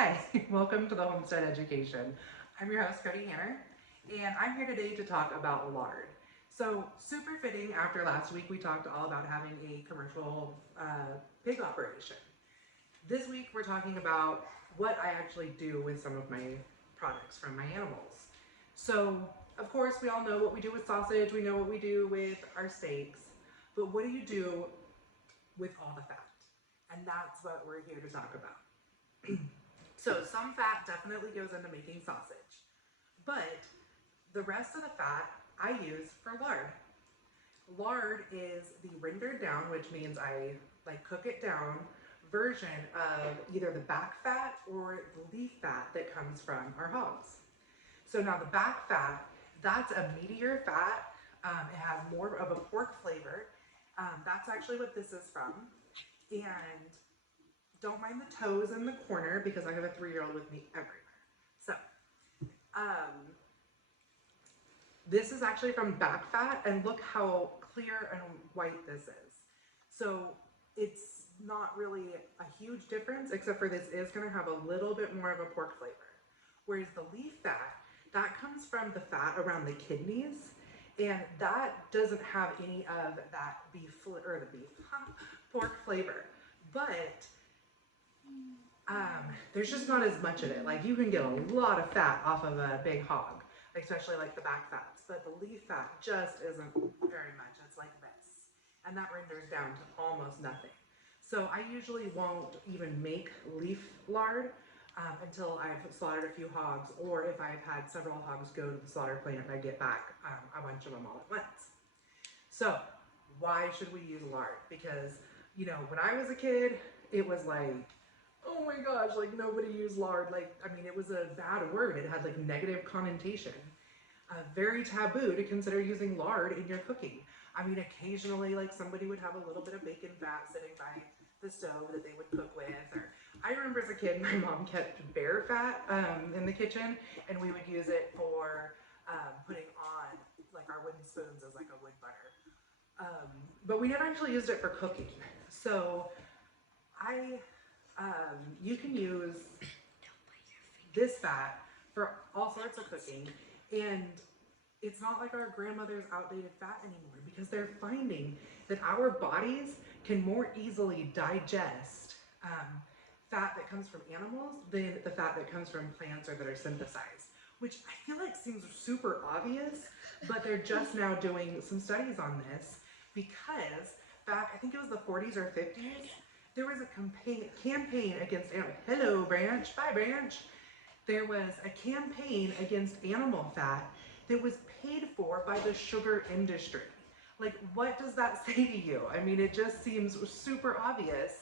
Hi, welcome to the Homestead Education. I'm your host, Cody Hanner, and I'm here today to talk about lard. So, super fitting after last week we talked all about having a commercial pig operation. This week we're talking about what I actually do with some of my products from my animals. So, of course, we all know what we do with sausage, we know what we do with our steaks, but what do you do with all the fat? And that's what we're here to talk about. So some fat definitely goes into making sausage, but the rest of the fat I use for lard. Lard is the rendered down, which means I cook it down version of either the back fat or the leaf fat that comes from our hogs. So now the back fat, that's a meatier fat. It has more of a pork flavor. That's actually what this is from. And don't mind the toes in the corner because I have a 3-year-old with me everywhere. So, this is actually from back fat, and look how clear and white this is. So it's not really a huge difference, except for this is going to have a little bit more of a pork flavor. Whereas the leaf fat, that comes from the fat around the kidneys, and that doesn't have any of that pork flavor. But there's just not as much of it. Like you can get a lot of fat off of a big hog, especially like the back fats, but the leaf fat just isn't very much. It's like this, and that renders down to almost nothing. So I usually won't even make leaf lard until I've slaughtered a few hogs, or if I've had several hogs go to the slaughter plant and I get back a bunch of them all at once. So why should we use lard? Because, you know, when I was a kid, it was like, oh my gosh, like nobody used lard. Like, I mean, it was a bad word. It had like negative connotation. Very taboo to consider using lard in your cooking. I mean, occasionally like somebody would have a little bit of bacon fat sitting by the stove that they would cook with. Or I remember as a kid, my mom kept bear fat in the kitchen, and we would use it for putting on like our wooden spoons as like a wood butter. But we never actually used it for cooking. So you can use this fat for all sorts of cooking, and it's not like our grandmother's outdated fat anymore because they're finding that our bodies can more easily digest fat that comes from animals than the fat that comes from plants or that are synthesized, which I feel like seems super obvious, but they're just now doing some studies on this because back, I think it was the 40s or 50s, there was a campaign against animal. Hello, Branch. Bye, Branch. There was a campaign against animal fat that was paid for by the sugar industry. Like, what does that say to you? I mean, it just seems super obvious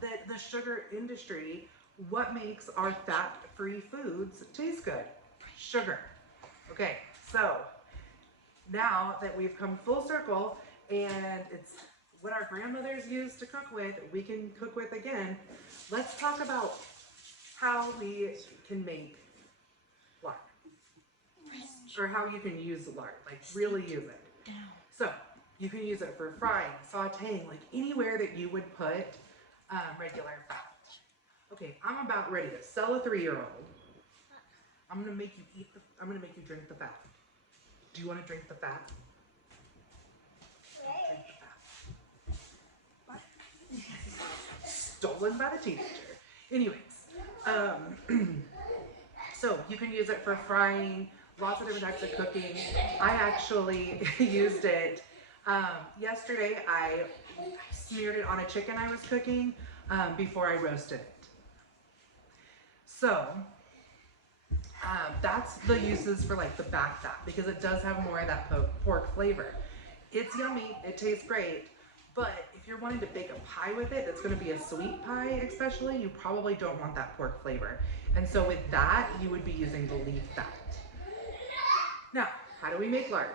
that the sugar industry, what makes our fat-free foods taste good? Sugar. Okay, so now that we've come full circle and it's what our grandmothers used to cook with, we can cook with again. Let's talk about how we can make lard, or how you can use lard, like really use it. So you can use it for frying, sauteing, like anywhere that you would put regular fat. Okay, I'm about ready to sell a 3-year-old. I'm gonna make you I'm gonna make you drink the fat. Do you want to drink the fat? Drink the fat. Stolen by the teenager. Anyways, so you can use it for frying, lots of different types of cooking. I actually used it yesterday. I smeared it on a chicken I was cooking before I roasted it. So that's the uses for like the back fat because it does have more of that pork flavor. It's yummy, it tastes great, but if you're wanting to bake a pie with it, that's going to be a sweet pie especially, you probably don't want that pork flavor. And so with that, you would be using the leaf fat. Now, how do we make lard?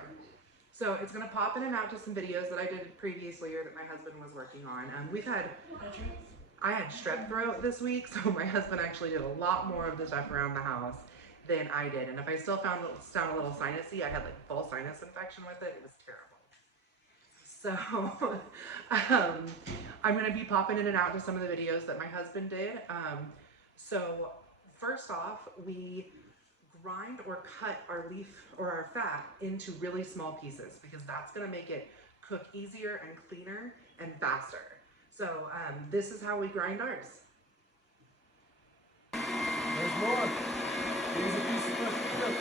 So it's going to pop in and out to some videos that I did previously or that my husband was working on. I had strep throat this week, so my husband actually did a lot more of the stuff around the house than I did. And if I still sound a little sinusy, I had like full sinus infection with it. It was terrible. So I'm going to be popping in and out to some of the videos that my husband did. So first off, we grind or cut our leaf or our fat into really small pieces because that's going to make it cook easier and cleaner and faster. So this is how we grind ours. There's more. Here's a piece of cook.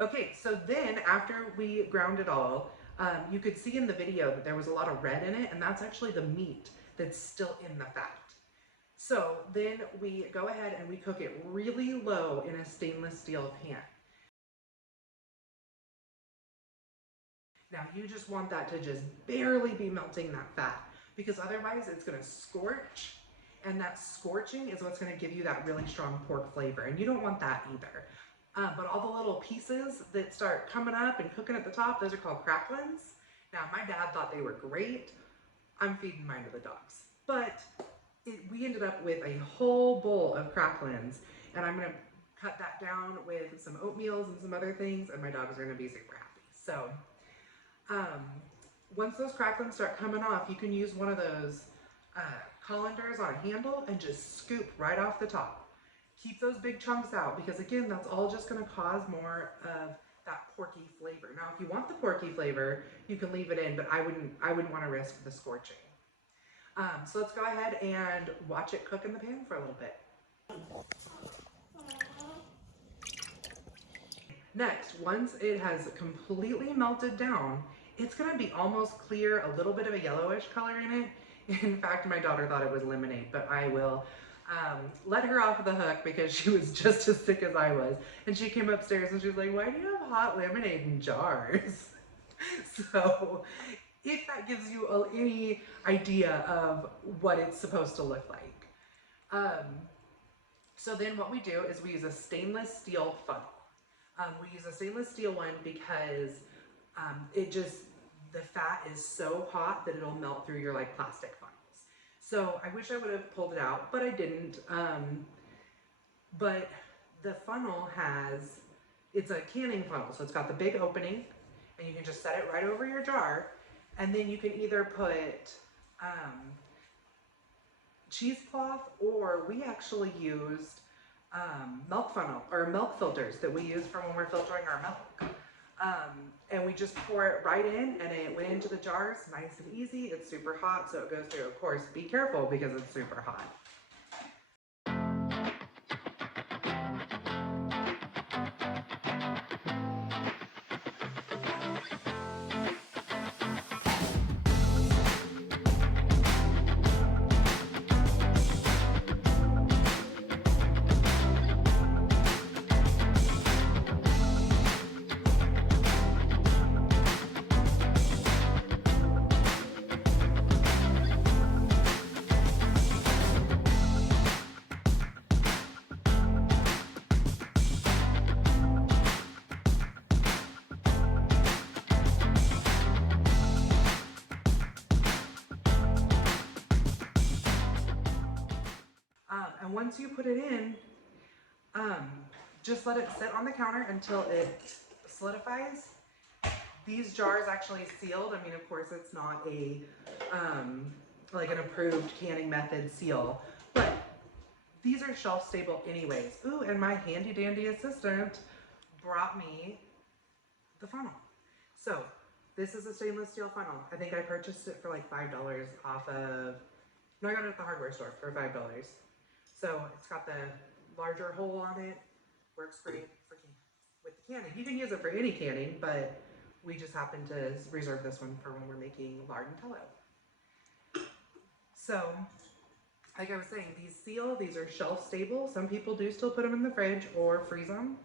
Okay, so then after we ground it all, you could see in the video that there was a lot of red in it, and that's actually the meat that's still in the fat. So then we go ahead and we cook it really low in a stainless steel pan. Now you just want that to just barely be melting that fat, because otherwise it's gonna scorch, and that scorching is what's gonna give you that really strong pork flavor, and you don't want that either. But all the little pieces that start coming up and cooking at the top, those are called cracklins. Now my dad thought they were great. I'm feeding mine to the dogs. But we ended up with a whole bowl of cracklins, and I'm gonna cut that down with some oatmeals and some other things, and my dogs are gonna be super happy. So once those cracklins start coming off, you can use one of those colanders on a handle and just scoop right off the top. Keep those big chunks out, because again, that's all just gonna cause more of that porky flavor. Now, if you want the porky flavor, you can leave it in, but I wouldn't wanna risk the scorching. So let's go ahead and watch it cook in the pan for a little bit. Next, once it has completely melted down, it's gonna be almost clear, a little bit of a yellowish color in it. In fact, my daughter thought it was lemonade, but I will let her off the hook because she was just as sick as I was. And she came upstairs and she was like, why do you have hot lemonade in jars? So if that gives you any idea of what it's supposed to look like. So then what we do is we use a stainless steel funnel. We use a stainless steel one because the fat is so hot that it'll melt through your like plastic funnels. So I wish I would have pulled it out, but I didn't. But the funnel it's a canning funnel. So it's got the big opening, and you can just set it right over your jar. And then you can either put cheesecloth, or we actually used milk funnel or milk filters that we use for when we're filtering our milk. And we just pour it right in, and it went into the jars nice and easy. It's super hot, so it goes through. Of course, be careful because it's super hot. And once you put it in, just let it sit on the counter until it solidifies. These jars actually sealed. I mean, of course, it's not a like an approved canning method seal, but these are shelf stable anyways. Ooh, and my handy dandy assistant brought me the funnel. So this is a stainless steel funnel. I think I purchased it for like $5 off of, no, I got it at the hardware store for $5. So it's got the larger hole on it, works great with the canning. You can use it for any canning, but we just happen to reserve this one for when we're making lard and tallow. So, like I was saying, these are shelf stable. Some people do still put them in the fridge or freeze them.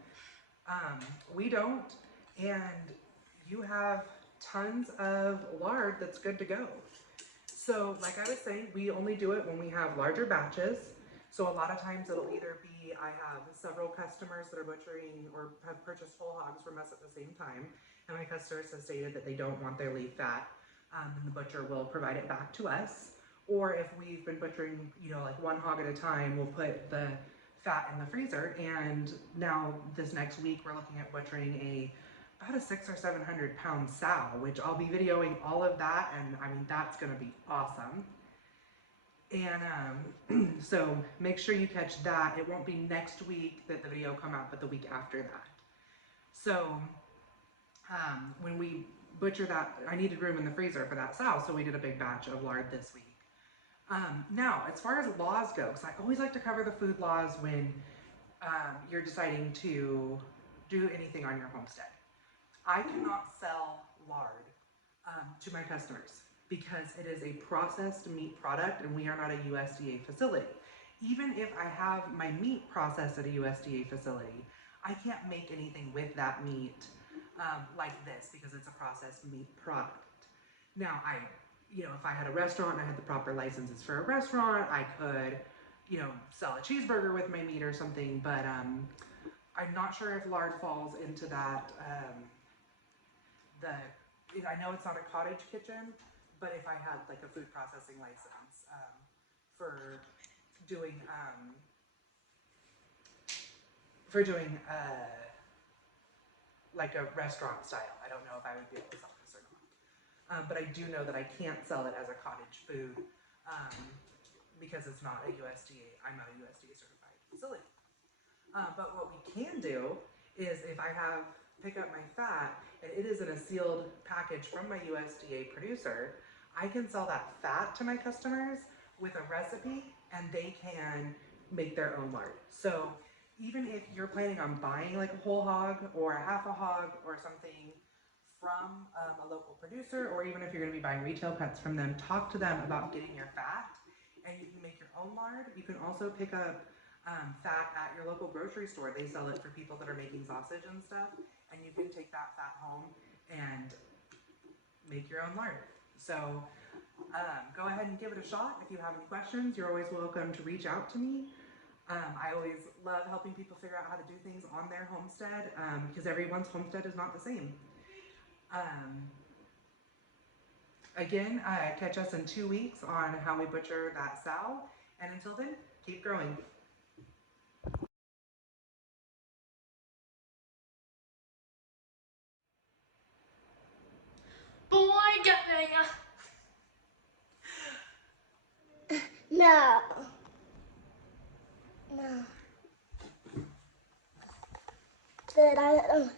We don't, and you have tons of lard that's good to go. So like I was saying, we only do it when we have larger batches. So a lot of times it'll either be, I have several customers that are butchering or have purchased whole hogs from us at the same time. And my customers have stated that they don't want their leaf fat, and the butcher will provide it back to us. Or if we've been butchering, you know, like one hog at a time, we'll put the fat in the freezer. And now this next week, we're looking at butchering about a 600 or 700 pound sow, which I'll be videoing all of that. And I mean, that's going to be awesome. And so make sure you catch that. It won't be next week that the video come out, but the week after that. So when we butcher that, I needed room in the freezer for that sow, so we did a big batch of lard this week. Now, as far as laws go, because I always like to cover the food laws when you're deciding to do anything on your homestead. I cannot sell lard to my customers because it is a processed meat product and we are not a USDA facility. Even if I have my meat processed at a USDA facility, I can't make anything with that meat like this because it's a processed meat product. Now, you know, if I had a restaurant and I had the proper licenses for a restaurant, I could, you know, sell a cheeseburger with my meat or something, but I'm not sure if lard falls into that, I know it's not a cottage kitchen, but if I had like a food processing license for doing like a restaurant style, I don't know if I would be able to sell this or not. But I do know that I can't sell it as a cottage food because it's not a USDA, I'm not a USDA certified facility. But what we can do is if I pick up my fat and it is in a sealed package from my USDA producer, I can sell that fat to my customers with a recipe and they can make their own lard. So even if you're planning on buying like a whole hog or a half a hog or something from a local producer, or even if you're going to be buying retail cuts from them, talk to them about getting your fat and you can make your own lard. You can also pick up fat at your local grocery store. They sell it for people that are making sausage and stuff, and you can take that fat home and make your own lard. So go ahead and give it a shot. If you have any questions, you're always welcome to reach out to me. I always love helping people figure out how to do things on their homestead because everyone's homestead is not the same. Again, catch us in 2 weeks on how we butcher that sow, and until then, keep growing. No. No. Did I